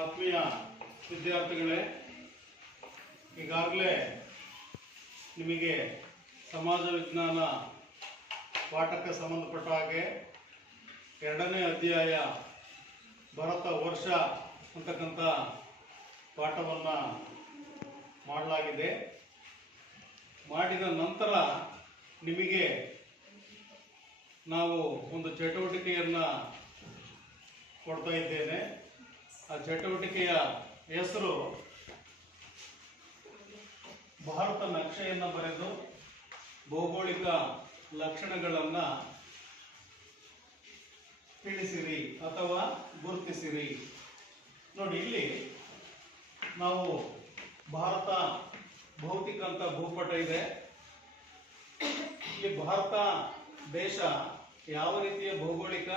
ಆತ್ಮೀಯ ವಿದ್ಯಾರ್ಥಿಗಳೇ, ಈಗಾಗಲೇ ನಿಮಗೆ ಸಮಾಜ ವಿಜ್ಞಾನ ಪಾಠಕ್ಕೆ ಸಂಬಂಧಪಟ್ಟ ಹಾಗೆ 2ನೇ ಅಧ್ಯಾಯ ಭಾರತ ವರ್ಷ ಅಂತಕ್ಕಂಥ ಪಾಠವನ್ನು ಮಾಡಲಾಗಿದೆ. ಮಾಡಿದ ನಂತರ ನಿಮಗೆ ನಾವು ಒಂದು ಚಟುವಟಿಕೆಯನ್ನು ಕೊಡ್ತಾ ಇದ್ದೇನೆ. ಆ ಚಟುವಟಿಕೆಯ ಹೆಸರು ಭಾರತ ನಕ್ಷೆಯನ್ನು ಬರೆದು ಭೌಗೋಳಿಕ ಲಕ್ಷಣಗಳನ್ನು ತಿಳಿಸಿರಿ ಅಥವಾ ಗುರುತಿಸಿರಿ. ನೋಡಿ, ಇಲ್ಲಿ ನಾವು ಭಾರತ ಭೌತಿಕ ಅಂತ ಭೂಪಟ ಇದೆ. ಇಲ್ಲಿ ಭಾರತ ದೇಶ ಯಾವ ರೀತಿಯ ಭೌಗೋಳಿಕ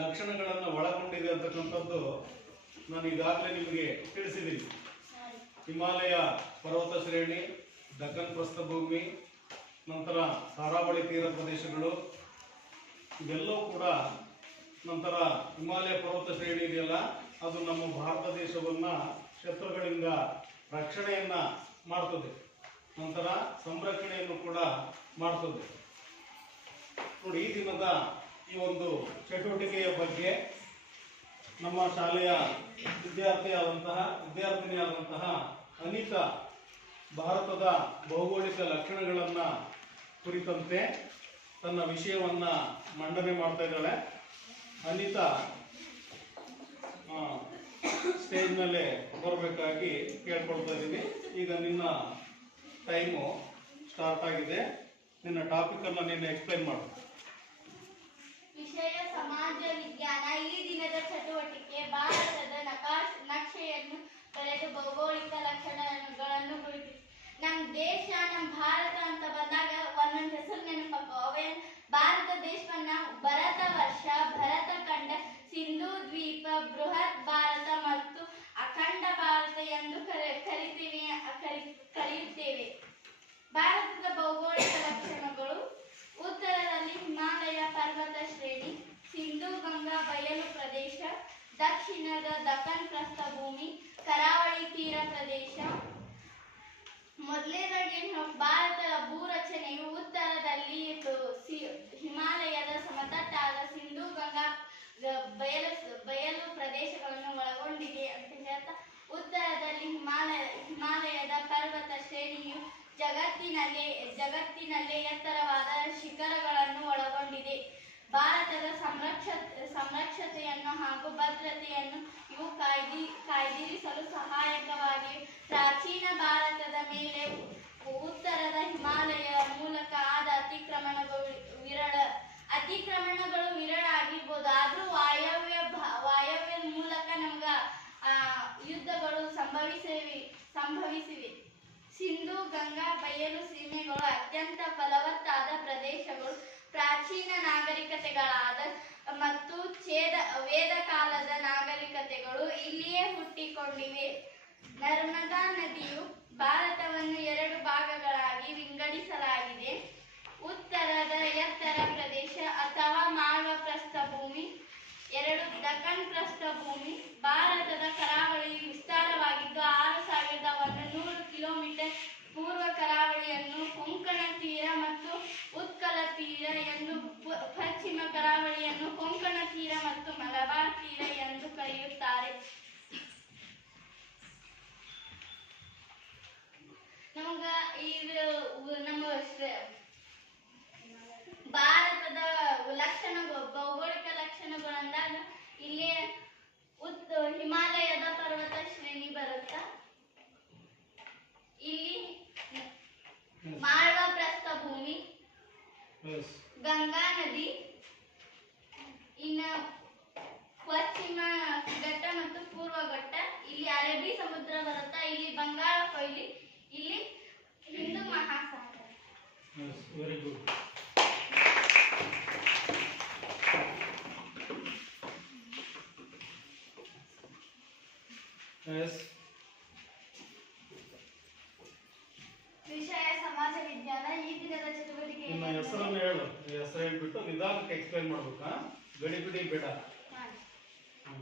ಲಕ್ಷಣಗಳನ್ನು ಒಳಗೊಂಡಿದೆ ಅಂತಕ್ಕಂಥದ್ದು ನಾನು ಈಗಾಗಲೇ ನಿಮಗೆ ತಿಳಿಸಿದ್ದೀನಿ. ಹಿಮಾಲಯ ಪರ್ವತ ಶ್ರೇಣಿ, ದಕ್ಕನ್ ಪ್ರಸ್ಥಭೂಮಿ, ನಂತರ ಕರಾವಳಿ ತೀರ ಪ್ರದೇಶಗಳು ಇವೆಲ್ಲವೂ ಕೂಡ, ನಂತರ ಹಿಮಾಲಯ ಪರ್ವತ ಶ್ರೇಣಿ ಇದೆಯಲ್ಲ, ಅದು ನಮ್ಮ ಭಾರತ ದೇಶವನ್ನು ಶತ್ರುಗಳಿಂದ ರಕ್ಷಣೆಯನ್ನ ಮಾಡ್ತದೆ, ನಂತರ ಸಂರಕ್ಷಣೆಯನ್ನು ಕೂಡ ಮಾಡ್ತದೆ. ನೋಡಿ, ಈ ದಿನದ ಈ ಒಂದು ಚಟುವಟಿಕೆಯ ಬಗ್ಗೆ ನಮ್ಮ ಶಾಲೆಯ ವಿದ್ಯಾರ್ಥಿನಿಯಾದಂತಹ ಅನಿತಾ ಭಾರತದ ಭೌಗೋಳಿಕ ಲಕ್ಷಣಗಳನ್ನು ಕುರಿತಂತೆ ತನ್ನ ವಿಷಯವನ್ನ ಮಂಡನೆ ಮಾಡ್ತಾ ಇದ್ದಾಳೆ. ಅನಿತಾ ಸ್ಟೇಜ್ ಮೇಲೆ ಬರಬೇಕಾಗಿ ಕೇಳ್ಕೊಳ್ತಾ ಇದ್ದೀನಿ. ಈಗ ನಿನ್ನ ಟೈಮು ಸ್ಟಾರ್ಟ್ ಆಗಿದೆ. ನಿನ್ನ ಟಾಪಿಕ್ ಅನ್ನು ನೀನು ಎಕ್ಸ್ಪ್ಲೈನ್ ಮಾಡು. ವಿಷಯ ಸಮಾಜ ವಿಜ್ಞಾನ. ಈ ದಿನದ ಚಟುವಟಿಕೆ ಭಾರತದ ನಕ್ಷೆಯನ್ನು ಬರೆದು ಭೌಗೋಳಿಕ ಲಕ್ಷಣಗಳನ್ನು ಗುರುತಿಸಿ. ನಮ್ಮ ದೇಶ, ನಮ್ಮ ಭಾರತ ಅಂತ ಬಂದಾಗ ಒಂದೊಂದು ಹೆಸರು ನೆನಪಾಕು. ಅವೇ ಭಾರತ ದೇಶವನ್ನ ಭರತ ವರ್ಷ, ಭರತ ಖಂಡ, ಸಿಂಧು ದ್ವೀಪ, ಬೃಹತ್ ಭಾರತ ಮತ್ತು ಅಖಂಡ ಭಾರತ ಎಂದು ಕರೆಯುತ್ತೇವೆ. ಭಾರತದ ಭೌಗೋಳಿಕ ಲಕ್ಷಣಗಳು: ಉತ್ತರದಲ್ಲಿ ಹಿಮಾಲಯ ಪರ್ವತ ಶ್ರೇಣಿ, ಸಿಂಧು ಗಂಗಾ ಬಯಲು ಪ್ರದೇಶ, ದಕ್ಷಿಣದ ದಕ್ಕನ್ ಪ್ರಸ್ಥಭೂಮಿ, ಕರಾವಳಿ ತೀರ ಪ್ರದೇಶ. ಮೊದಲನೇದಾಗಿ ಭಾರತದ ಭೂರಚನೆಯು ಉತ್ತರದಲ್ಲಿ ಹಿಮಾಲಯದ ಸಮತಟ್ಟಾದ ಸಿಂಧು ಗಂಗಾ ಬಯಲು ಪ್ರದೇಶಗಳನ್ನು ಒಳಗೊಂಡಿದೆ ಅಂತ ಹೇಳ್ತಾ, ಉತ್ತರದಲ್ಲಿ ಹಿಮಾಲಯದ ಪರ್ವತ ಶ್ರೇಣಿಯು ಜಗತ್ತಿನಲ್ಲೇ ಎತ್ತರವಾದ ಶಿಖರಗಳನ್ನು ಒಳಗೊಂಡಿದೆ. ಭಾರತದ ಸಂರಕ್ಷತೆಯನ್ನು ಹಾಗೂ ಭದ್ರತೆಯನ್ನು ಇವು ಕಾಯ್ದಿರಿಸಲು ಸಹಾಯಕವಾಗಿವೆ. ಪ್ರಾಚೀನ ಭಾರತದ ಮೇಲೆ ಉತ್ತರದ ಹಿಮಾಲಯ ಮೂಲಕ ಆದ ಅತಿಕ್ರಮಣಗಳು ವಿರಳ ಆಗಿರ್ಬೋದು, ಆದ್ರೂ ವಾಯವ್ಯದ ಮೂಲಕ ನಮ್ಗ ಯುದ್ಧಗಳು ಸಂಭವಿಸಿವೆ. ಸಿಂಧು ಗಂಗಾ ಬಯಲು ಸೀಮೆಗಳು ಅತ್ಯಂತ ಫಲವತ್ತಾದ ಪ್ರದೇಶಗಳು. ಪ್ರಾಚೀನ ನಾಗರಿಕತೆಗಳಾದ ಮತ್ತು ವೇದ ಕಾಲದ ನಾಗರಿಕತೆಗಳು ಇಲ್ಲಿಯೇ ಹುಟ್ಟಿಕೊಂಡಿವೆ. ನರ್ಮದಾ ನದಿಯು ಭಾರತವನ್ನು 2 ಭಾಗಗಳಾಗಿ ವಿಂಗಡಿಸಲಾಗಿದೆ. ಉತ್ತರದ ಎತ್ತರ ಪ್ರದೇಶ ಅಥವಾ ಮಾಳ್ವ ಪ್ರಸ್ಥಭೂಮಿ, 2 ದಕ್ಕನ್ ಪ್ರಸ್ಥಭೂಮಿ. ಭಾರತದ ಕರಾವಳಿ ವಿಸ್ತಾರವಾಗಿದ್ದು 6100 ಕಿಲೋಮೀಟರ್. ಪೂರ್ವ ಕರಾವಳಿಯನ್ನು ಕೊಂಕಣ ತೀರ ಮತ್ತು ಉತ್ಕಲ ತೀರ ಎಂದು, ಪಶ್ಚಿಮ ಕರಾವಳಿಯನ್ನು ಕೊಂಕಣ ತೀರ ಮತ್ತು ಮಲಬಾರ್ ತೀರ ಎಂದು ಕರೆಯುತ್ತಾರೆ. ನಮಗ ನಮ್ಮ ಭಾರತದ ಭೌಗೋಳಿಕ ಲಕ್ಷಣಗಳು ಅಂದಾಗ ಇಲ್ಲಿ ಹಿಮಾಲಯದ ಪರ್ವತ ಶ್ರೇಣಿ ಬರುತ್ತಾ, ಇಲ್ಲಿ ಮಾಳ್ವ ಪ್ರಸ್ಥಭೂಮಿ, ಗಂಗಾ ನದಿ, ಇನ್ನು ಪಶ್ಚಿಮ ಘಟ್ಟ ಮತ್ತು ಪೂರ್ವ ಘಟ್ಟ, ಇಲ್ಲಿ ಅರಬ್ಬಿ ಸಮುದ್ರ ಬರುತ್ತಾ, ಇಲ್ಲಿ ಬಂಗಾಳ ಕೊಯ್ಲಿ, ಇಲ್ಲಿ ಹಿಂದೂ ಮಹಾಸಾಗರ. Very good. ವಿಷಯ ಸಮಾಜ ವಿಜ್ಞಾನ. ಈ ದಿನದ ಚಟುವಟಿಕೆ ನಿಮ್ಮ ಹೆಸರನ್ನು ಹೇಳು. ಹೆಸರು ಹೇಳ್ಬಿಟ್ಟು ನಿಧಾನಕ್ಕೆ ಎಕ್ಸ್ಪ್ಲೈನ್ ಮಾಡ್ಬೇಕಾ, ಗಡಿಬಿಡಿ ಬೇಡ.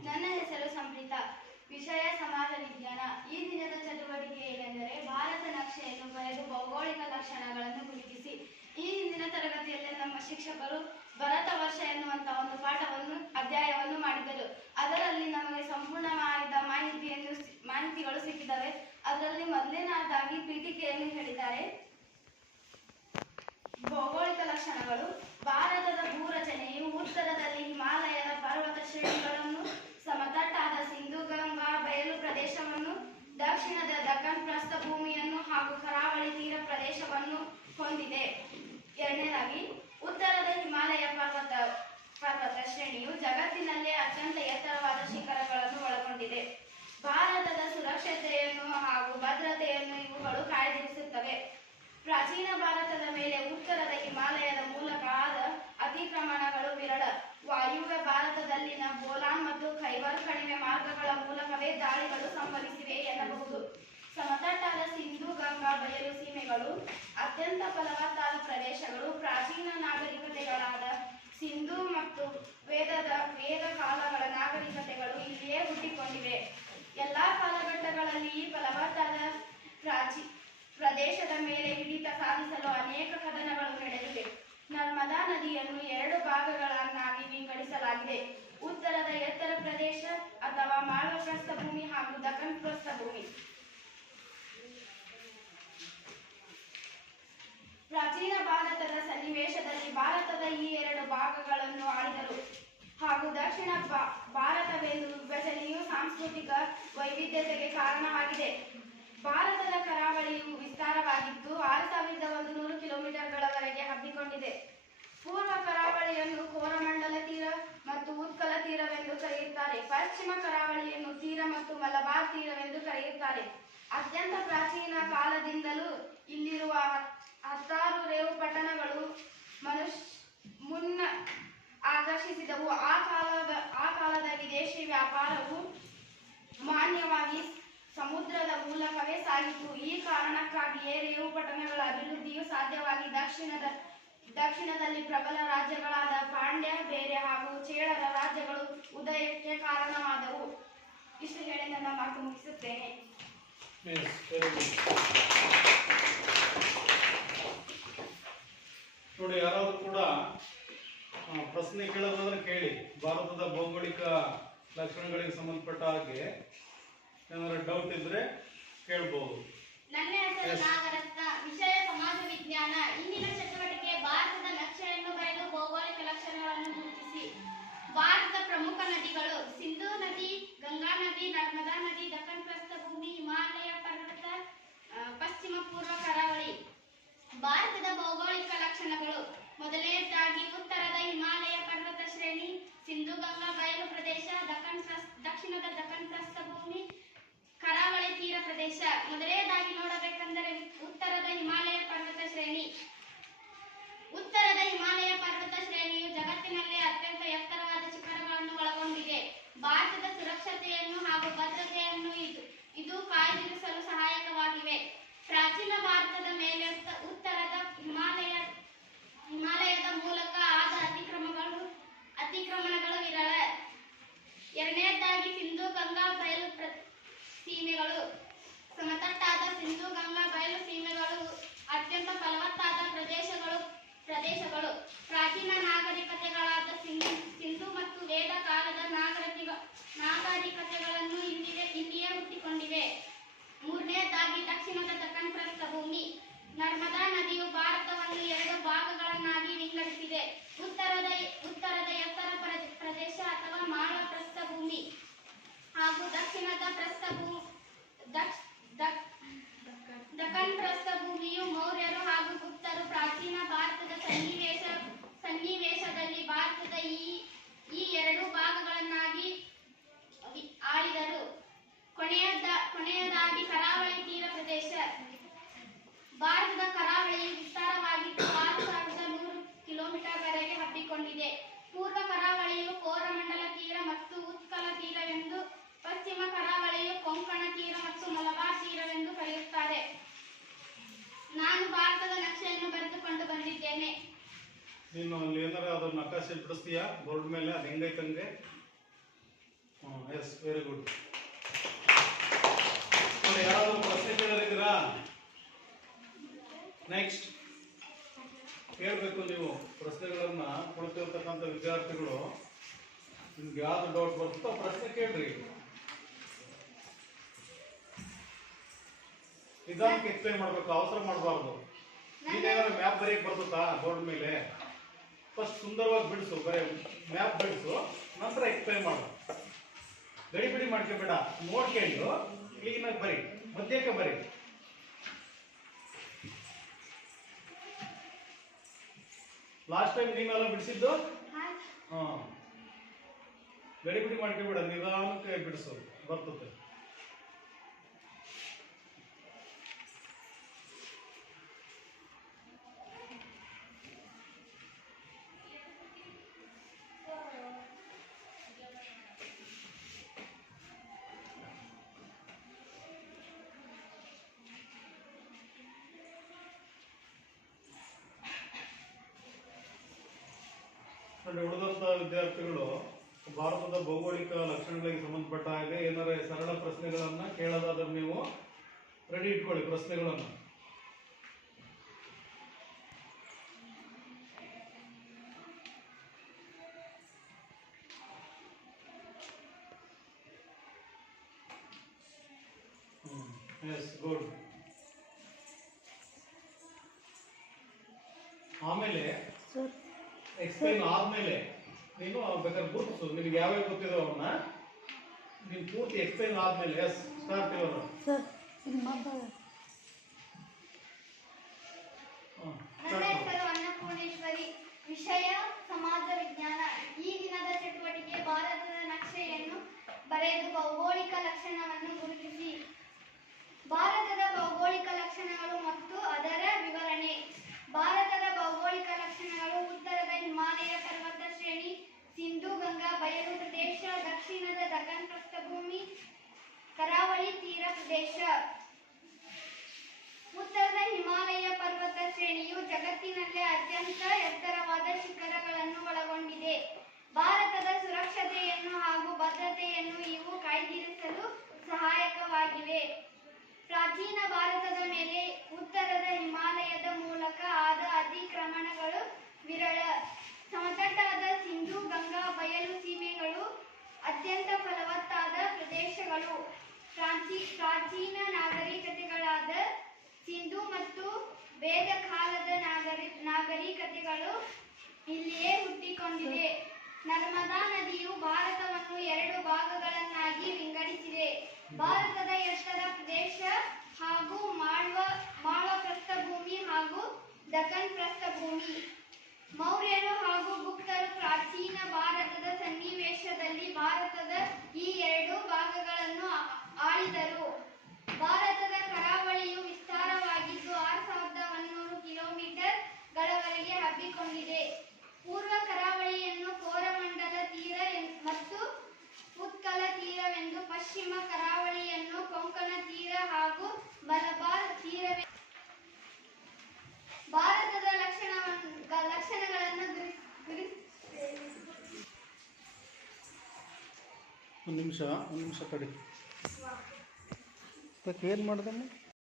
ನನ್ನ ಹೆಸರು ಸಂಪ್ರೀತಾ. ವಿಷಯ ಶಿಕ್ಷಕರು ಭರತ ವರ್ಷ ಎನ್ನುವಂತ ಒಂದು ಅಧ್ಯಾಯವನ್ನು ಮಾಡಿದರು. ಅದರಲ್ಲಿ ನಮಗೆ ಸಂಪೂರ್ಣವಾದ ಮಾಹಿತಿಗಳು ಸಿಕ್ಕಿದ್ದಾವೆ. ಅದರಲ್ಲಿ ಮೊದಲನೇದಾಗಿ ಪೀಠಿಕೆಯನ್ನು ಹೇಳಿದ್ದಾರೆ. ಭೌಗೋಳಿಕ ಲಕ್ಷಣಗಳು. ಭಾರತದ ಭೂರಚನೆಯು ಉತ್ತರದಲ್ಲಿ ಹಿಮಾಲಯದ ಪರ್ವತ ಶ್ರೇಣಿಗಳನ್ನು, ಸಮತಟ್ಟಾದ ಸಿಂಧು ಗಂಗಾ ಬಯಲು ಪ್ರದೇಶವನ್ನು, ದಕ್ಷಿಣದ ದಕ್ಕನ್ ಪ್ರಸ್ಥಭೂಮಿಯನ್ನು ಹಾಗೂ ಕರಾವಳಿ ತೀರ ಪ್ರದೇಶವನ್ನು ಹೊಂದಿದೆ. ಎರಡನೇದಾಗಿ ಉತ್ತರದ ಹಿಮಾಲಯ ಪರ್ವತ ಶ್ರೇಣಿಯು ಜಗತ್ತಿನಲ್ಲೇ ಅತ್ಯಂತ ಎತ್ತರವಾದ ಶಿಖರಗಳನ್ನು ಒಳಗೊಂಡಿದೆ. ಭಾರತದ ಸುರಕ್ಷತೆಯನ್ನು ಹಾಗೂ ಭದ್ರತೆಯನ್ನು ಇವುಗಳು ಕಾಯ್ದಿರಿಸುತ್ತವೆ. ಪ್ರಾಚೀನ ಭಾರತದ ಮೇಲೆ ಉತ್ತರದ ಹಿಮಾಲಯದ ಮೂಲಕ ಆದ ಅತಿಕ್ರಮಣಗಳು ವಿರಳ. ವಾಯುವ್ಯ ಭಾರತದಲ್ಲಿನ ಬೋಲಾನ್ ಮತ್ತು ಖೈಬರ್ ಕಣಿವೆ ಮಾರ್ಗಗಳ ಮೂಲಕವೇ ದಾಳಿಗಳು ಸಂಭವಿಸಿವೆ ಎನ್ನಬಹುದು. ಸಮತಟ್ಟಾದ ಸಿಂಧು ಗಂಗಾ ಬಯಲು ಸೀಮೆಗಳು ಅತ್ಯಂತ ಫಲವತ್ತಾದ ಪ್ರದೇಶಗಳು. ಪ್ರಾಚೀನ ನಾಗರಿಕತೆಗಳಾದ ಸಿಂಧು ಮತ್ತು ವೇದ ಕಾಲಗಳ ನಾಗರಿಕತೆಗಳು ಇಲ್ಲಿಯೇ ಹುಟ್ಟಿಕೊಂಡಿವೆ. ಎಲ್ಲಾ ಕಾಲಘಟ್ಟಗಳಲ್ಲಿ ಈ ಫಲವತ್ತಾದ ಪ್ರದೇಶದ ಮೇಲೆ ಹಿಡಿತ ಸಾಧಿಸಲು ಅನೇಕ ಕದನಗಳು ನಡೆದಿವೆ. ನರ್ಮದಾ ನದಿಯನ್ನು 2 ಭಾಗಗಳನ್ನಾಗಿ ವಿಂಗಡಿಸಲಾಗಿದೆ. ಉತ್ತರದ ಎತ್ತರ ಪ್ರದೇಶ ಅಥವಾ ಮಾಳವ ಪ್ರಸ್ಥಭೂಮಿ ಹಾಗೂ ದಕ್ಕನ್ ಪ್ರಸ್ಥಭೂಮಿ. ಪ್ರಾಚೀನ ಭಾರತದ ಸನ್ನಿವೇಶದಲ್ಲಿ ಭಾರತದ ಈ 2 ಭಾಗಗಳನ್ನು ಆಳಿದರು ಹಾಗೂ ದಕ್ಷಿಣ ಭಾರತವೆಂದು ವಿಭಜನೆಯು ಸಾಂಸ್ಕೃತಿಕ ವೈವಿಧ್ಯತೆಗೆ ಕಾರಣವಾಗಿದೆ. ಭಾರತದ ಕರಾವಳಿಯು ವಿಸ್ತಾರವಾಗಿದ್ದು 6100 ಕಿಲೋಮೀಟರ್ಗಳವರೆಗೆ ಹಬ್ಬಿಕೊಂಡಿದೆ. ಪೂರ್ವ ಕರಾವಳಿಯನ್ನು ಕೋರಮಂಡಲ ತೀರ ಮತ್ತು ಉತ್ಕಲ ತೀರವೆಂದು ಕರೆಯುತ್ತಾರೆ. ಪಶ್ಚಿಮ ಕರಾವಳಿಯನ್ನು ತೀರ ಮತ್ತು ಮಲಬಾರ್ ತೀರವೆಂದು ಕರೆಯುತ್ತಾರೆ. ಅತ್ಯಂತ ಪ್ರಾಚೀನ ಕಾಲದಿಂದಲೂ ಇಲ್ಲಿರುವ 16 ರೇವು ಪಟ್ಟಣಗಳು ಮುನ್ನ ಆಕರ್ಷಿಸಿದವು. ಆ ಕಾಲದ ವಿದೇಶಿ ವ್ಯಾಪಾರವು ಮಾನ್ಯವಾಗಿ ಸಮುದ್ರದ ಮೂಲಕವೇ ಸಾಗಿತು. ಈ ಕಾರಣಕ್ಕಾಗಿಯೇ ರೇವು ಪಟ್ಟಣಗಳ ಅಭಿವೃದ್ಧಿಯು ಸಾಧ್ಯವಾಗಿ ದಕ್ಷಿಣದಲ್ಲಿ ಪ್ರಬಲ ರಾಜ್ಯಗಳಾದ ಪಾಂಡ್ಯ, ಬೇರೆ ಹಾಗೂ ಚೇಳರ ರಾಜ್ಯಗಳು ಉದಯಕ್ಕೆ ಕಾರಣವಾದವು. ಇಷ್ಟು ಹೇಳಿ ನನ್ನ ಮಾತು ಮುಗಿಸುತ್ತೇನೆ. ನೋಡಿ, ಯಾರಾದ್ರೂ ಕೂಡ ಪ್ರಶ್ನೆ ಕೇಳೋದಾದ್ರೆ ಕೇಳಿ. ಭಾರತದ ಭೌಗೋಳಿಕ ಲಕ್ಷಣಗಳಿಗೆ ಸಂಬಂಧಪಟ್ಟ ಹಾಗೆ ಏನಾದ್ರು ಡೌಟ್ ಇದ್ರೆ ಕೇಳ್ಬೋದು. ನನ್ನ ಹೆಸರು ನಾಗರತ್ನ. ವಿಷಯ ಸಮಾಜ ವಿಜ್ಞಾನ. ಇಂದಿನ ಚಟುವಟಿಕೆ ಭಾರತದ ನಕ್ಷೆಯನ್ನು ಬರೆದು ಭೌಗೋಳಿಕ ಲಕ್ಷಣಗಳನ್ನು ಗುರುತಿಸಿ. ಭಾರತದ ಪ್ರಮುಖ ನದಿಗಳು: ಸಿಂಧೂ ನದಿ, ಗಂಗಾ ನದಿ, ನರ್ಮದಾ ನದಿ, ದಕ್ಕನ್ ಪ್ರಸ್ಥಭೂಮಿ, ಹಿಮಾಲಯ ಪರ್ವತ, ಪಶ್ಚಿಮ ಪೂರ್ವ ಕರಾವಳಿ. ಭಾರತದ ಭೌಗೋಳಿಕ ಲಕ್ಷಣಗಳು: ಮೊದಲನೇದಾಗಿ ಉತ್ತರದ ಹಿಮಾಲಯ ಪರ್ವತ ಶ್ರೇಣಿ, ಸಿಂಧು ಗಂಗಾ ಬಯಲು ಪ್ರದೇಶ, ದಕ್ಷಿಣದ ದಕ್ಕನ್ ಪ್ರಸ್ಥಭೂಮಿ, ಕರಾವಳಿ ತೀರ ಪ್ರದೇಶ. ಮೊದಲನೇದಾಗಿ ನೋಡಬೇಕೆಂದರೆ ಉತ್ತರದ ಹಿಮಾಲಯ ಪರ್ವತ ಶ್ರೇಣಿ. ಉತ್ತರದ ಹಿಮಾಲಯ ಪರ್ವತ ಶ್ರೇಣಿಯು ಜಗತ್ತಿನಲ್ಲೇ ಅತ್ಯಂತ ಎತ್ತರವಾದ ಶಿಖರಗಳನ್ನು ಒಳಗೊಂಡಿದೆ. ಭಾರತದ ಸುರಕ್ಷತೆಯನ್ನು ಹಾಗೂ ಭದ್ರತೆಯನ್ನು ಇದು ಕಾಯ್ದಿರಿಸಲು ಸಹಾಯಕವಾಗಿವೆ. ಪ್ರಾಚೀನ ಭಾರತದ ಮೇಲೆ ಉತ್ತರದ ಹಿಮಾಲಯದ ಮೂಲಕ ಆದ ಅತಿಕ್ರಮಣಗಳು ವಿರಳ. ಎರಡನೇದಾಗಿ ಸಿಂಧು ಗಂಗಾ ಬಯಲು ಸೀಮೆಗಳು. ಸಮತಟ್ಟಾದ ಸಿಂಧು ಗಂಗಾ ಬಯಲು ಸೀಮೆಗಳು ಅತ್ಯಂತ ಫಲವತ್ತಾದ ಪ್ರದೇಶಗಳು. ಪ್ರಾಚೀನ ನಾಗರಿಕತೆಗಳಾದ ಸಿಂಧು ಮತ್ತು ವೇದ ಕಾಲದ ನಾಗರಿಕತೆಗಳನ್ನು ಇಲ್ಲಿಯೇ ಹುಟ್ಟಿಕೊಂಡಿವೆ. ಮೂರನೇದಾಗಿ ದಕ್ಷಿಣದ ದಕ್ಕನ್ ಪ್ರಸ್ಥಭೂಮಿ. ನರ್ಮದಾ ನದಿಯು ಭಾರತವನ್ನು 2 ಭಾಗಗಳನ್ನಾಗಿ ವಿಂಗಡಿಸಿದೆ. ಉತ್ತರದ ಎತ್ತರ ಪ್ರದೇಶ ಅಥವಾ ಮಾಳವ ಪ್ರಸ್ಥಭೂಮಿ ಹಾಗೂ ದಕ್ಷಿಣದ ದಕ್ಕನ್ ಪ್ರಸ್ಥಭೂಮಿಯು ಮೌರ್ಯರು ಹಾಗೂ ಗುಪ್ತರು ಪ್ರಾಚೀನ ಭಾರತದ ಸನ್ನಿವೇಶದಲ್ಲಿ ಭಾರತದ ಈ 2 ಭಾಗಗಳನ್ನಾಗಿ ಆಳಿದರು. ಕೊನೆಯದಾಗಿ ಕರಾವಳಿ ತೀರ ಪ್ರದೇಶ. ಭಾರತದ ಕರಾವಳಿಯು ವಿಸ್ತಾರವಾಗಿದ್ದು 6100 ಕಿಲೋಮೀಟರ್ವರೆಗೆ ಹಬ್ಬಿಕೊಂಡಿದೆ. ಪೂರ್ವ ಕರಾವಳಿಯು ಕೋರಮಂಡಲ ತೀರ ಮತ್ತು ಉತ್ಕಲ ತೀರವೆಂದು, ಪಶ್ಚಿಮ ಕರಾವಳಿಯು ಕೊಂಕಣ ತೀರ ಮತ್ತು ಮಲಬಾರ್ ತೀರವೆಂದು ಕರೆಯುತ್ತಾರೆ. ನಾನು ಭಾರತದ ನಕ್ಷೆಯನ್ನು ಬರೆದುಕೊಂಡು ಬಂದಿದ್ದೇನೆ. ನೀನು ಅಲ್ಲಿ ಏನಾರ ಅದನ್ನ ನಕಾಶೆ ಬಿಡಿಸ್ತೀಯಾ ಬೋರ್ಡ್ ಮೇಲೆ? ಅದು ಹೆಂಗೈತಂಗೆ? S, very good. ಯಾರಾದ್ರೂ ಪ್ರಶ್ನೆ ಕೇಳಿದ್ದೀರಾ? ನೆಕ್ಸ್ಟ್ ಹೇಳ್ಬೇಕು. ಕೇಳಬೇಕು ನೀವು ಪ್ರಶ್ನೆಗಳನ್ನ ಕೊಡ್ತಿರ್ತಕ್ಕಂಥ ವಿದ್ಯಾರ್ಥಿಗಳು. ನಿಮ್ಗೆ ಯಾವ್ದು ಡೌಟ್ ಬರುತ್ತೋ ಪ್ರಶ್ನೆ ಕೇಳ್ರಿ. ನಿಧಾನಕ್ಕೆ ಎಕ್ಸ್ಪ್ಲೈನ್ ಮಾಡ್ಬೇಕು, ಅವಸರ ಮಾಡಬಾರ್ದು. ನೀನೇನಾದ್ರು ಮ್ಯಾಪ್ ಬರೆಯಕ್ಕೆ ಬರ್ತದಾ ಬೋರ್ಡ್ ಮೇಲೆ? ಫಸ್ಟ್ ಸುಂದರವಾಗಿ ಬಿಡಿಸು, ಬರೀ ಮ್ಯಾಪ್ ಬಿಡಿಸು, ನಂತರ ಎಕ್ಸ್ಪ್ಲೈನ್ ಮಾಡು. ಗಡಿಬಿಡಿ ಮಾಡ್ಕೋಬೇಡ, ನೋಡ್ಕೊಂಡು ಕ್ಲೀನಾಗಿ ಬರಿ, ಮಧ್ಯಕ್ಕೆ ಬರಿ. ಲಾಸ್ಟ್ ಟೈಮ್ ನೀವೆಲ್ಲ ಬಿಡಿಸಿದ್ದು? ಗಡಿಬಿಡಿ ಮಾಡ್ಕೋಬೇಡ, ನಿಧಾನಕ್ಕೆ ಬಿಡಿಸು, ಬರ್ತದೆ. ಉಳಿದಂತ ವಿದ್ಯಾರ್ಥಿಗಳು ಭಾರತದ ಭೌಗೋಳಿಕ ಲಕ್ಷಣಗಳಿಗೆ ಸಂಬಂಧಪಟ್ಟ ಹಾಗೆ ಏನಾರ ಸರಳ ಪ್ರಶ್ನೆಗಳನ್ನ ಕೇಳೋದಾದ್ರೆ ನೀವು ರೆಡಿ ಇಟ್ಕೊಳ್ಳಿ ಪ್ರಶ್ನೆಗಳನ್ನ. S, good. ಆಮೇಲೆ ಎಕ್ಸ್ಪ್ಲೈನ್ ಆದ್ಮೇಲೆ ನೀನು ಬೇಕಾದ್ರೆ ಗುರುತಿಸು, ನಿನಗೆ ಯಾವ್ಯಾವ ಗೊತ್ತಿದೆ ಅವನ್ನ ನೀನು ಪೂರ್ತಿ ಎಕ್ಸ್ಪ್ಲೈನ್ ಆದ್ಮೇಲೆ. ಎಸ್, ಸ್ಟಾರ್ಟ್ ಇವರು. ನನ್ನ ಹೆಸರು ಅನ್ನಪೂರ್ಣೇಶ್ವರಿ. ವಿಷಯ ಸಮಾಜ ವಿಜ್ಞಾನ. ಈ ದಿನದ ಚಟುವಟಿಕೆ ಭಾರತದ ನಕ್ಷೆಯನ್ನು ಬರೆದು ಭೌಗೋಳಿಕ ಲಕ್ಷಣವನ್ನು ಗುರುತಿಸಿ. ಭಾರತದ ಭೌಗೋಳಿಕ ಲಕ್ಷಣಗಳು ಮತ್ತು ಅದರ ವಿವರಣೆ. ಭಾರತದ ಭೌಗೋಳಿಕ ಲಕ್ಷಣಗಳು: ಉತ್ತರದ ಹಿಮಾಲಯ ಪರ್ವತ ಶ್ರೇಣಿ, ಸಿಂಧೂ ಗಂಗಾ ಬಯಲು ಪ್ರದೇಶ, ದಕ್ಷಿಣದ ದಕ್ಕನ್ ಪ್ರಸ್ಥಭೂಮಿ, ಕರಾವಳಿ ತೀರ ಪ್ರದೇಶ. ಉತ್ತರದ ಹಿಮಾಲಯ ಪರ್ವತ ಶ್ರೇಣಿಯು ಜಗತ್ತಿನಲ್ಲೇ ಅತ್ಯಂತ ಎತ್ತರವಾದ ಶಿಖರಗಳನ್ನು ಒಳಗೊಂಡಿದೆ. ಭಾರತದ ಸುರಕ್ಷತೆಯನ್ನು ಹಾಗೂ ಭದ್ರತೆಯನ್ನು ಇವು ಕಾಯ್ದಿರಿಸಲು ಸಹಾಯಕವಾಗಿವೆ. ಪ್ರಾಚೀನ ಭಾರತದ ಮೇಲೆ ಉತ್ತರದ ಹಿಮಾಲಯದ ಮೂಲಕ ಆದ ಅತಿಕ್ರಮಣಗಳು ವಿರಳ. ಸಮತಟ್ಟಾದ ಸಿಂಧೂ ಗಂಗಾ ಬಯಲು ಸೀಮೆಗಳು ಅತ್ಯಂತ ಫಲವತ್ತಾದ ಪ್ರದೇಶಗಳು. ಪ್ರಾಚೀನ ನಾಗರಿಕತೆಗಳಾದ ಸಿಂಧೂ ಮತ್ತು ವೇದ ಕಾಲದ ನಾಗರಿಕತೆಗಳು ಇಲ್ಲಿಯೇ ಹುಟ್ಟಿಕೊಂಡಿದೆ. ನರ್ಮದಾ ನದಿಯು ಭಾರತವನ್ನು 2 ಭಾಗಗಳನ್ನಾಗಿ ವಿಂಗಡಿಸಿದೆ. ಭಾರತದ ಎತ್ತರ ಪ್ರದೇಶ ಹಾಗೂ ಮಾಳ್ವ ಪ್ರಸ್ಥಭೂಮಿ ಹಾಗೂ ದಕ್ಕನ್ ಪ್ರಸ್ಥಭೂಮಿ. ಮೌರ್ಯರು ಹಾಗೂ ಗುಪ್ತರು ಪ್ರಾಚೀನ ಭಾರತದ ಸನ್ನಿವೇಶದಲ್ಲಿ ಭಾರತದ ಈ 2 ಭಾಗಗಳನ್ನು ಆಳಿದರು. ಭಾರತದ ಕರಾವಳಿಯು ವಿಸ್ತಾರವಾಗಿದ್ದು 6100 ಕಿಲೋಮೀಟರ್ ಗಳವರೆಗೆ ಹಬ್ಬಿಕೊಂಡಿದೆ. ಪೂರ್ವ ಕರಾವಳಿಯನ್ನು ಕೋರಮಂಡಲ ತೀರ ಮತ್ತು ಉತ್ಕಲ ತೀರವೆಂದು, ಪಶ್ಚಿಮ ಕರಾವಳಿಯನ್ನು ಕೊಂಕಣ ತೀರ ಹಾಗೂ ಮಲಬಾರ್ ತೀರವೆಂದು. ಭಾರತದ ಲಕ್ಷಣಗಳನ್ನು ಒಂದು ನಿಮಿಷ ತಡಿ. ಏನು ಮಾಡ್ದೆ?